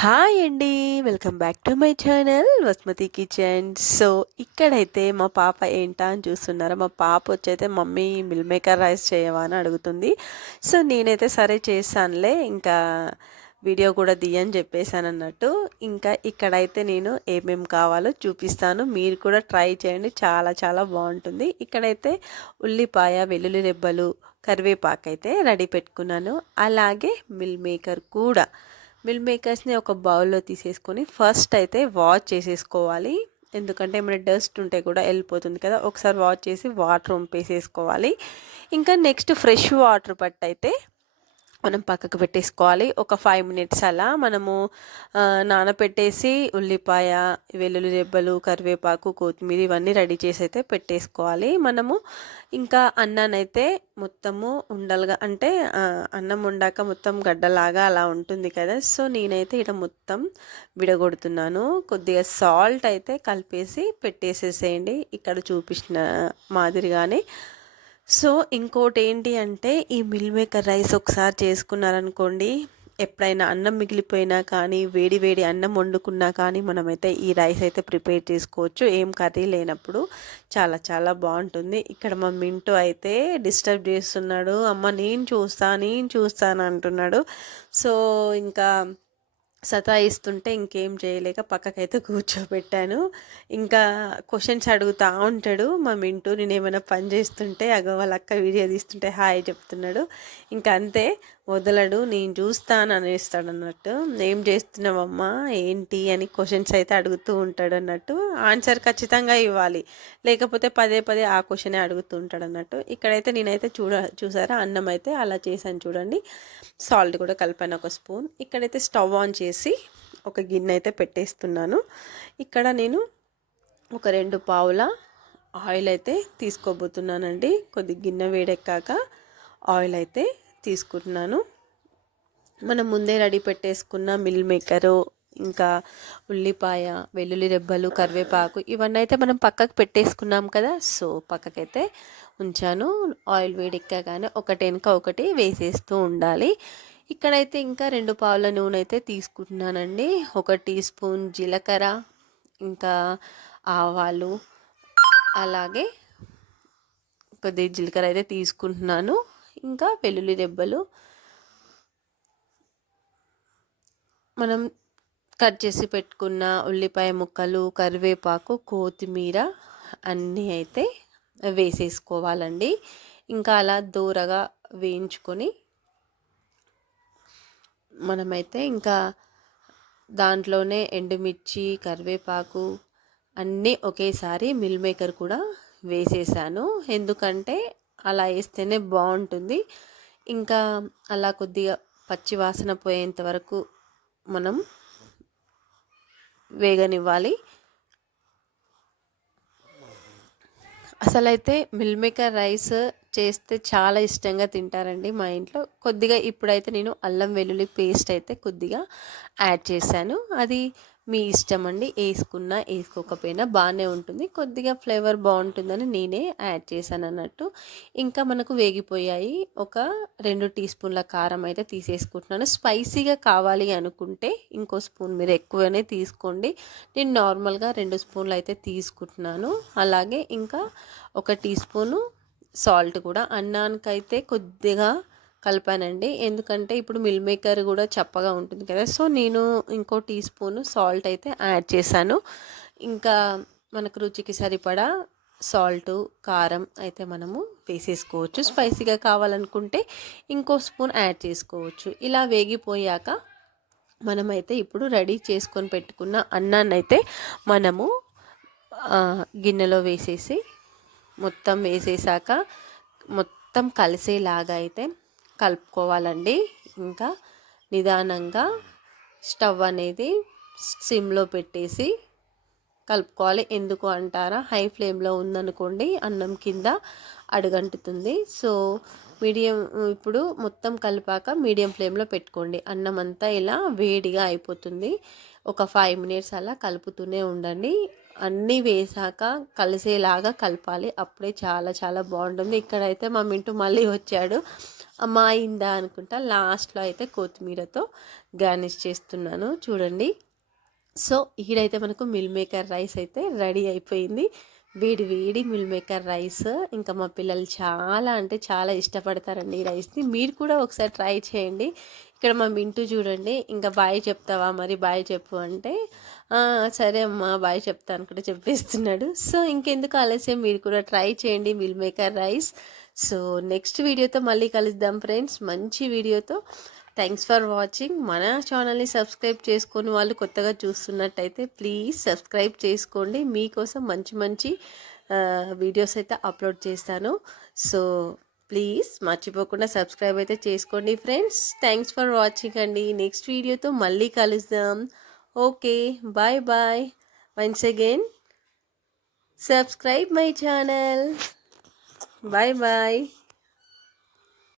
Hi అండి. Welcome back to my channel Vasumathi kitchen. So, ఇక్కడైతే మా పాప ఏంటా అని చూస్తున్నారా? మా పాప వచ్చైతే మమ్మీ మిల్ మేకర్ రైస్ చేయవా అని అడుగుతుంది. సో, నేనైతే సరే చేస్తానులే, ఇంకా వీడియో కూడా తీయని చెప్పేసానన్నట్టు. ఇంకా ఇక్కడైతే నేను ఏమేం కావాలో చూపిస్తాను. మీరు కూడా ట్రై చేయండి, చాలా చాలా బాగుంటుంది. ఇక్కడైతే ఉల్లిపాయ, వెల్లుల్లి రెబ్బలు, కరివేపాకు అయితే రెడీ పెట్టుకున్నాను. అలాగే మిల్ మేకర్ కూడా. మిల్ మేకర్స్ని ఒక బౌల్లో తీసేసుకొని ఫస్ట్ అయితే వాష్ చేసేసుకోవాలి. ఎందుకంటే ఏమైనా డస్ట్ ఉంటే కూడా వెళ్ళిపోతుంది కదా. ఒకసారి వాష్ చేసి వాటర్ వంపేసేసుకోవాలి. ఇంకా నెక్స్ట్ ఫ్రెష్ వాటర్ పట్టయితే మనం పక్కకు పెట్టేసుకోవాలి. ఒక 5 మినిట్స్ అలా మనము నానపెట్టేసి ఉల్లిపాయ, వెల్లుల్లి రెబ్బలు, కరివేపాకు, కొత్తిమీర ఇవన్నీ రెడీ చేసి అయితే పెట్టేసుకోవాలి. మనము ఇంకా అన్నానైతే మొత్తము ఉండలుగా అంటే అన్నం వండాక మొత్తం గడ్డలాగా అలా ఉంటుంది కదా. సో నేనైతే ఇక్కడ మొత్తం విడగొడుతున్నాను. కొద్దిగా సాల్ట్ అయితే కలిపేసి పెట్టేసేసేయండి ఇక్కడ చూపించిన మాదిరిగానే. సో ఇంకోటి ఏంటి అంటే ఈ మిల్ మేకర్ రైస్ ఒకసారి చేసుకున్నారనుకోండి, ఎప్పుడైనా అన్నం మిగిలిపోయినా కానీ, వేడి వేడి అన్నం వండుకున్నా కానీ మనమైతే ఈ రైస్ అయితే ప్రిపేర్ చేసుకోవచ్చు. ఏం కర్రీ లేనప్పుడు చాలా చాలా బాగుంటుంది. ఇక్కడ మా మింటూ అయితే డిస్టర్బ్ చేస్తున్నాడు. అమ్మ నేను చూస్తాను అంటున్నాడు. సో ఇంకా సతాయిస్తుంటే ఇంకేం చేయలేక పక్కకైతే కూర్చోబెట్టాను. ఇంకా క్వశ్చన్స్ అడుగుతూ ఉంటాడు మా మింటూ. నేనేమైనా పని చేస్తుంటే అగో వాళ్ళ అక్క వీడియో తీస్తుంటే హాయ్ చెప్తున్నాడు. ఇంకా అంతే, వదలడు, నేను చూస్తాను అనేస్తాడు అన్నట్టు. ఏం చేస్తున్నావమ్మా ఏంటి అని క్వశ్చన్స్ అయితే అడుగుతూ ఉంటాడు అన్నట్టు. ఆన్సర్ ఖచ్చితంగా ఇవ్వాలి, లేకపోతే పదే పదే ఆ క్వశ్చనే అడుగుతూ ఉంటాడు అన్నట్టు. ఇక్కడైతే నేనైతే చూసారా అన్నం అయితే అలా చేశాను చూడండి. సాల్ట్ కూడా కలిపాను ఒక స్పూన్. ఇక్కడైతే స్టవ్ ఆన్ చేసి ఒక గిన్నె అయితే పెట్టేస్తున్నాను. ఇక్కడ నేను ఒక 2 పావుల ఆయిల్ అయితే తీసుకోబోతున్నానండి. కొద్ది గిన్నె వేడెక్కాక ఆయిల్ అయితే తీసుకుంటున్నాను. మనం ముందే రెడీ పెట్టేసుకున్న మిల్ మేకరు, ఇంకా ఉల్లిపాయ, వెల్లుల్లి రెబ్బలు, కరివేపాకు ఇవన్నీ అయితే మనం పక్కకు పెట్టేసుకున్నాం కదా. సో పక్కకైతే ఉంచాను. ఆయిల్ వేడెక్కగానే ఒకటి వెనుక ఒకటి వేసేస్తూ ఉండాలి. ఇక్కడైతే ఇంకా 2 పావుల నూనె అయితే తీసుకుంటున్నానండి. 1 టీ స్పూన్ జీలకర్ర, ఇంకా ఆవాలు, అలాగే కొద్దిగా జీలకర్ర అయితే తీసుకుంటున్నాను. ఇంకా వెల్లుల్లి రెబ్బలు, మనం కట్ చేసి పెట్టుకున్న ఉల్లిపాయ ముక్కలు, కరివేపాకు, కొత్తిమీర అన్నీ అయితే వేసేసుకోవాలండి. ఇంకా అలా దూరగా వేయించుకొని మనమైతే ఇంకా దాంట్లోనే ఎండుమిర్చి, కరివేపాకు అన్నీ ఒకేసారి మిల్ మేకర్ కూడా వేసేసాను. ఎందుకంటే అలా వేస్తేనే బాగుంటుంది. ఇంకా అలా కొద్దిగా పచ్చి వాసన పోయేంత వరకు మనం వేగనివ్వాలి. అసలైతే మిల్ మేకర్ రైస్ చేస్తే చాలా ఇష్టంగా తింటారండి మా ఇంట్లో. కొద్దిగా ఇప్పుడైతే నేను అల్లం వెల్లుల్లి పేస్ట్ అయితే కొద్దిగా యాడ్ చేశాను. అది మీ ఇష్టం అండి, వేసుకున్నా వేసుకోకపోయినా బాగానే ఉంటుంది. కొద్దిగా ఫ్లేవర్ బాగుంటుందని నేనే యాడ్ చేశాను అన్నట్టు. ఇంకా మనకు వేగిపోయాయి. ఒక 2 టీ స్పూన్ల కారం అయితే తీసేసుకుంటున్నాను. స్పైసీగా కావాలి అనుకుంటే ఇంకో స్పూన్ మీరు ఎక్కువనే తీసుకోండి. నేను నార్మల్గా 2 స్పూన్లు అయితే తీసుకుంటున్నాను. అలాగే ఇంకా 1 టీ స్పూను సాల్ట్ కూడా అన్నానికైతే కొద్దిగా కలిపానండి. ఎందుకంటే ఇప్పుడు మిల్ మేకర్ కూడా చప్పగా ఉంటుంది కదా. సో నేను ఇంకో టీ స్పూను సాల్ట్ అయితే యాడ్ చేశాను. ఇంకా మనకు రుచికి సరిపడా సాల్ట్, కారం అయితే మనము వేసేసుకోవచ్చు. స్పైసీగా కావాలనుకుంటే ఇంకో స్పూన్ యాడ్ చేసుకోవచ్చు. ఇలా వేగిపోయాక మనమైతే ఇప్పుడు రెడీ చేసుకొని పెట్టుకున్న అన్నాన్ని అయితే మనము గిన్నెలో వేసేసి మొత్తం వేసేసాక మొత్తం కలిసేలాగా అయితే కలుపుకోవాలండి. ఇంకా నిదానంగా స్టవ్ అనేది సిమ్లో పెట్టేసి కలుపుకోవాలి. ఎందుకు అంటారా, హై ఫ్లేమ్లో ఉందనుకోండి అన్నం కింద అడుగంటుతుంది. సో మీడియం, ఇప్పుడు మొత్తం కలిపాక మీడియం ఫ్లేమ్లో పెట్టుకోండి. అన్నం అంతా ఇలా వేడిగా అయిపోతుంది. ఒక 5 మినిట్స్ అలా కలుపుతూనే ఉండండి. అన్నీ వేసాక కలిసేలాగా కలపాలి, అప్పుడే చాలా చాలా బాగుంటుంది. ఇక్కడైతే మా మింటూ మళ్ళీ వచ్చాడు. అమ్మా అయిందా అనుకుంటా. లాస్ట్లో అయితే కొత్తిమీరతో గార్నిష్ చేస్తున్నాను చూడండి. సో ఈడైతే మనకు మిల్ మేకర్ రైస్ అయితే రెడీ అయిపోయింది. వేడి వేడి మిల్ మేకర్ రైస్. ఇంకా మా పిల్లలు చాలా అంటే చాలా ఇష్టపడతారండి ఈ రైస్ని. మీరు కూడా ఒకసారి ట్రై చేయండి. ఇక్కడ మా మింటూ చూడండి, ఇంకా బాయ్ చెప్తావా మరి బాయ్ చెప్పు అంటే సరే అమ్మా బాయ్ చెప్తాను కూడా చెప్పేస్తున్నాడు. సో ఇంకెందుకు ఆలస్యం, మీరు కూడా ట్రై చేయండి meal maker rice. So next వీడియోతో మళ్ళీ కలుద్దాం ఫ్రెండ్స్, మంచి వీడియోతో. Thanks for watching. మన ఛానల్ని సబ్స్క్రైబ్ చేసుకొని వాళ్ళు కొత్తగా చూస్తున్నట్టయితే ప్లీజ్ సబ్స్క్రైబ్ చేసుకోండి. మీకోసం మంచి మంచి వీడియోస్ అయితే అప్లోడ్ చేస్తాను. సో ప్లీజ్ మర్చిపోకుండా సబ్స్క్రైబ్ అయితే చేసుకోండి ఫ్రెండ్స్. థ్యాంక్స్ ఫర్ వాచింగ్ అండి. నెక్స్ట్ వీడియోతో మళ్ళీ కలుద్దాం. Okay, bye bye. Once again subscribe my channel. Bye bye.